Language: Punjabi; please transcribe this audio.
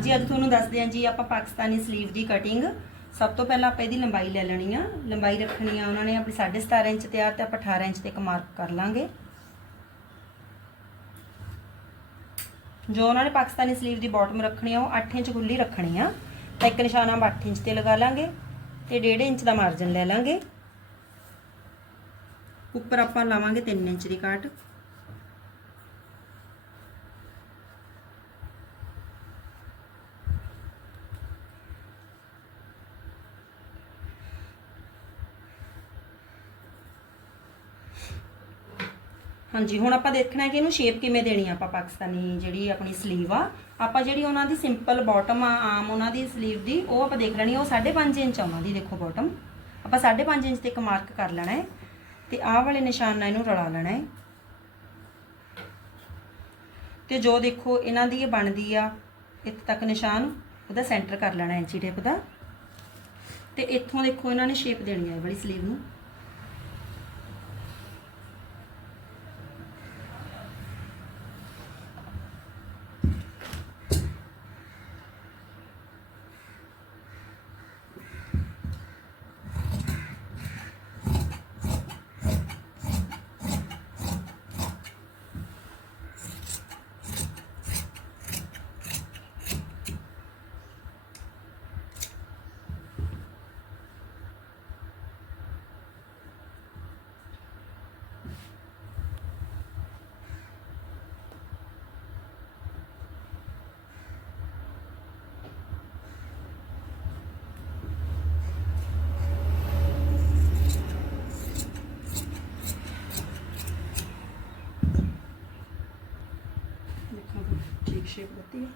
ਹਾਂਜੀ, ਅੱਜ ਤੁਹਾਨੂੰ ਦੱਸਦੇ ਹਾਂ ਜੀ, ਆਪਾਂ ਪਾਕਿਸਤਾਨੀ ਸਲੀਵ ਦੀ ਕਟਿੰਗ ਸਭ ਤੋਂ ਪਹਿਲਾਂ ਆਪਾਂ ਇਹਦੀ ਲੰਬਾਈ ਲੈ ਲੈਣੀ ਆ। ਲੰਬਾਈ ਰੱਖਣੀ ਆ ਉਹਨਾਂ ਨੇ ਆਪਣੀ 17.5 ਇੰਚ 'ਤੇ ਤਿਆਰ ਤੇ ਆਪਾਂ 18 ਇੰਚ ਤੇ ਇੱਕ ਮਾਰਕ ਕਰ ਲਾਂਗੇ। ਜੋ ਉਹਨਾਂ ਨੇ ਪਾਕਿਸਤਾਨੀ ਸਲੀਵ ਦੀ ਬਾਟਮ ਰੱਖਣੀ ਆ, ਉਹ 8 ਇੰਚ ਖੁੱਲੀ ਰੱਖਣੀ ਆ। ਤਾਂ ਇੱਕ ਨਿਸ਼ਾਨਾ ਆਪਾਂ 8 ਇੰਚ ਤੇ ਲਗਾ ਲਾਂਗੇ ਤੇ 1.5 ਇੰਚ ਦਾ ਮਾਰਜਨ ਲੈ ਲਾਂਗੇ। ਉੱਪਰ ਆਪਾਂ ਲਾਵਾਂਗੇ 3 ਇੰਚ ਦੀ ਕਾਟ ਹਾਂਜੀ, ਹੁਣ ਆਪਾਂ ਦੇਖਣਾ ਹੈ ਕਿ ਇਹਨੂੰ ਸ਼ੇਪ ਕਿਵੇਂ ਦੇਣੀ ਆਪਾਂ ਪਾਕਿਸਤਾਨੀ ਜਿਹੜੀ ਆਪਣੀ ਸਲੀਵ ਆ। ਆਪਾਂ ਜਿਹੜੀ ਉਹਨਾਂ ਦੀ ਸਿੰਪਲ ਬਾਟਮ ਆ, ਆਮ ਉਹਨਾਂ ਦੀ ਸਲੀਵ ਦੀ, ਉਹ ਆਪਾਂ ਦੇਖ ਲੈਣੀ ਆ, ਉਹ 5.5 ਇੰਚ ਆ ਉਹਨਾਂ ਦੀ, ਦੇਖੋ ਬਾਟਮ ਆਪਾਂ 5.5 ਇੰਚ ਤੇ ਇੱਕ ਮਾਰਕ ਕਰ ਲੈਣਾ ਹੈ ਤੇ ਆਹ ਵਾਲੇ ਨਿਸ਼ਾਨ ਨਾਲ ਇਹਨੂੰ ਰਲਾ ਲੈਣਾ ਹੈ। ਤੇ ਜੋ ਦੇਖੋ ਇਹਨਾਂ ਦੀ ਇਹ ਬਣਦੀ ਆ, ਇੱਥੇ ਤੱਕ ਨਿਸ਼ਾਨ, ਉਹਦਾ ਸੈਂਟਰ ਕਰ ਲੈਣਾ ਐਂਚੀ ਟੇਪ ਦਾ। ਤੇ ਇੱਥੋਂ ਦੇਖੋ ਇਹਨਾਂ ਨੇ ਸ਼ੇਪ ਦੇਣੀ ਹੈ ਇਹ ਵਾਲੀ ਸਲੀਵ ਨੂੰ। ਦੇਖੋ ਠੀਕ ਸ਼ੇਪ ਦਿੱਤੀ ਹੈ